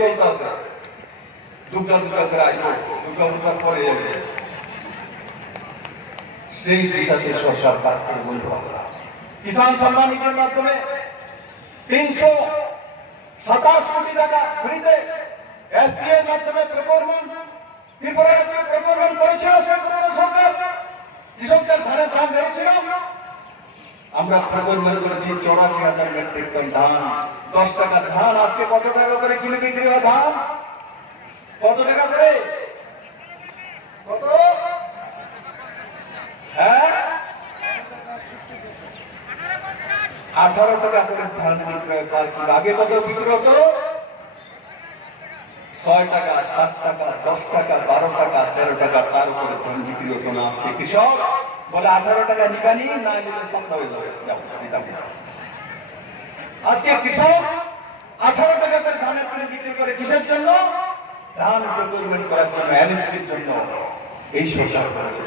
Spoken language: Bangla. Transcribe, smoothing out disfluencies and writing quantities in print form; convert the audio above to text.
চলতে আছে, দুটা করে আসবো, দুটা পরে যাবে, সেই দিশাতে সরকার কাজ করে বলতে হবে। কিষাণ সম্মান নিধির মাধ্যমে 327 কোটি টাকা ফ্রিতে এফসিএ এর মাধ্যমে প্রকল্পন ত্রিপুরা রাজ্যে প্রকল্পন করেছিল সরকার। কৃষকদের ধানের দাম বেড়েছিল, আমরা প্রকল্পন করেছি 84,000 মেট্রিক টন ধান। 10 টাকার ধান আজকে কত টাকা করে কিলো বিক্রি হয়? ধান কত টাকা করে? কত? হ্যাঁ, 18 টাকা করে ধান বিক্রয় পার কিলো। আগে কত বিক্রি হতো? 6 টাকা, 7 টাকা, 10 টাকা, 12 টাকা, 13 টাকা, তার উপরে ধান বিক্রি হতো না। আজকে কৃষক বলে 18 টাকা নিকানি, না নিলে বন্ধ হয়ে যাবে। আজকে কৃষক 18 টাকা করে ধানের কিনে বিক্রি করে কিসের জন্য? ধান প্রকল্পন করার জন্য, এমএসপির জন্য। এই সরকার করেছে।